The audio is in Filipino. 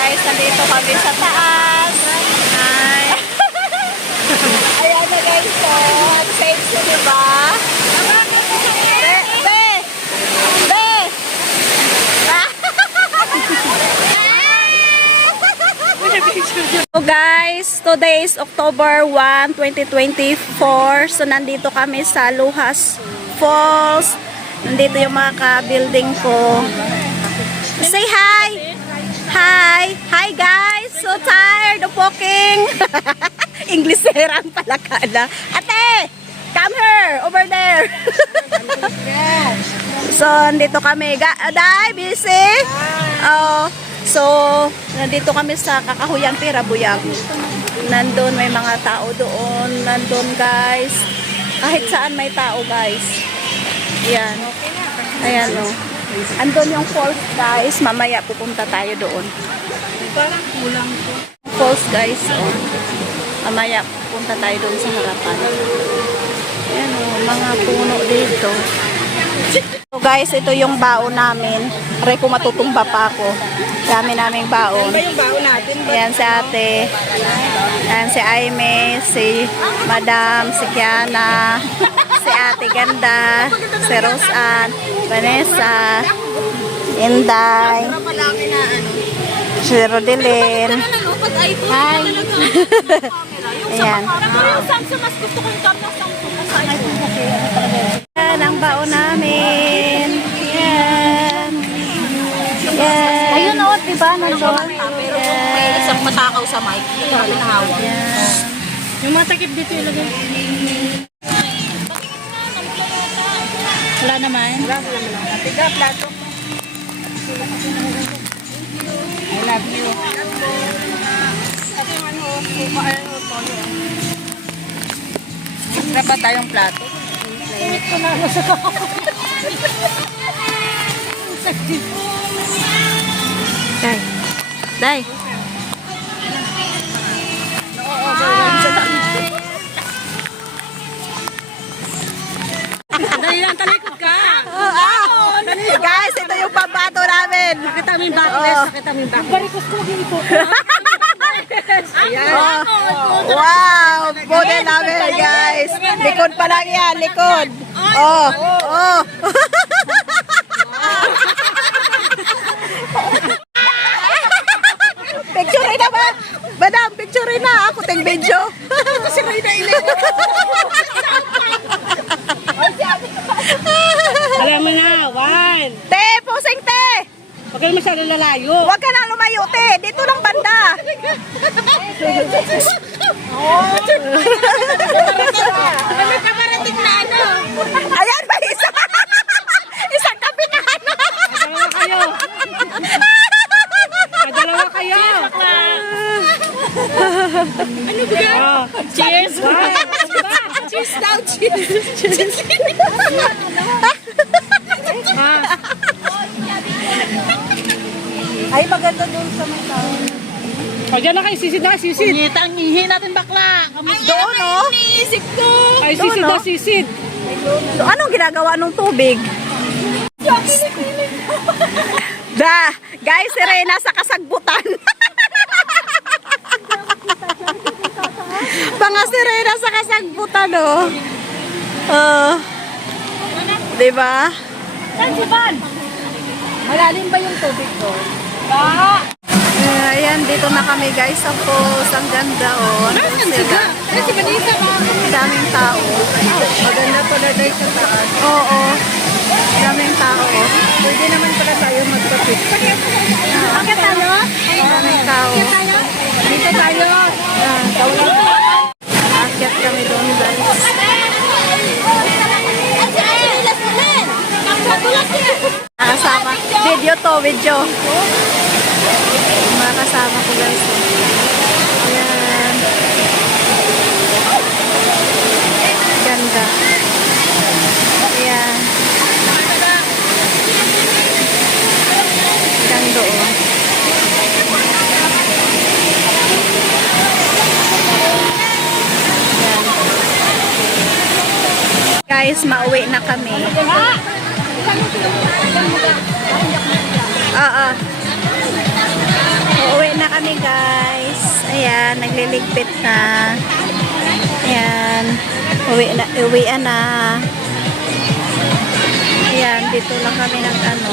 guys, nandito kami sa taas. Hi. Ayan na guys, so, ang safe so, diba? Be! Be! So guys, today is October 1, 2024. So nandito kami sa Luhas Falls. Nandito yung mga ka-building ko. Say hi! Hi! Hi guys! So tired of walking! English serang pala kala. Ate! Come here! Over there! So, nandito kami. Day, busy? Oh, so, nandito kami sa Kakahuyan Pirabuyag. Nandun, may mga tao doon. Nandun, guys. Kahit saan may tao, guys. Ayan. Ayan, oh. Andun yung falls, guys. Mamaya pupunta tayo doon. Parang kulang po. Falls, guys, oh. Mamaya pupunta tayo doon sa harapan. Ayan, oh. Mga puno dito. So guys, ito yung baon namin. Aray ko matutumba pa ako. Dami naming baon. Ano yung baon natin? Ayan si ate. Ayan si Aime, si Madam, si Kiana, si ate Ganda, si Roseanne, Vanessa, Inday, si Rodelyn. Hi! Ayan. Yan ang baon namin. Yan. Yan. Ayun o, diba? Nandun. May isang matakaw sa mic. Grabe na hawak. Yan. Yung mga takip dito ilagay. Wala naman. Wala naman. Tiga, plato. I love you. Masarap ba tayong plato? Init ko na sa Day. Day. Dahil lang, talikod ka. Guys, ito yung pambato namin. Nakita mo yung backless, nakita mo yung backless. Barikos ko, hindi ko. Oh, wow! Model namin, guys. Likod pa lang yan, likod. Oh, oh. Picture na ba? Madam, picture na. Ako ting video. Kasi may nailan. Alam mo na, one. Te, pusing te. Huwag ka na masyado lalayo. Huwag ka na lumayo, te. Dito lang banda. Ano ka marating na ano? Ayan ba isa? Isang kapitan. Dalawa kayo. Dalawa kayo. Ano ba? Cheers. Cheers daw, cheers. Ay, maganda doon sa may tao. O, dyan na kayo, sisid na, sisid. Ngitang ihi natin bakla. Doon, no? Iniisip ko. Ay, Doon, sisid no? na, sisid. So, anong ginagawa ng tubig? Guys, si Reyna sa kasagbutan. Mga si Reyna sa kasagbutan, oh. Diba? Saan si Van? Malalim ba yung tubig ko? Ayan, dito na kami, guys. Sa falls. Ang ganda, oh. Nasaan sila? Si Vanessa ba? Daming tao. Maganda pala dahil sa taas. Oo. Daming tao, oh. Pwede naman pala tayo magpapit. Bakit tayo? Daming tao. Dito tayo. Akyat kami doon, guys. Nakasama. Video to, video. Mga kasama ko, guys. Ayan. Ganda. Ayan. Ganda, oh. Guys, mauwi na kami. Oo. Uuwi kami guys. Ayan, nagliligpit na. Ayan, uwian na. Ayan, dito lang kami ng ano.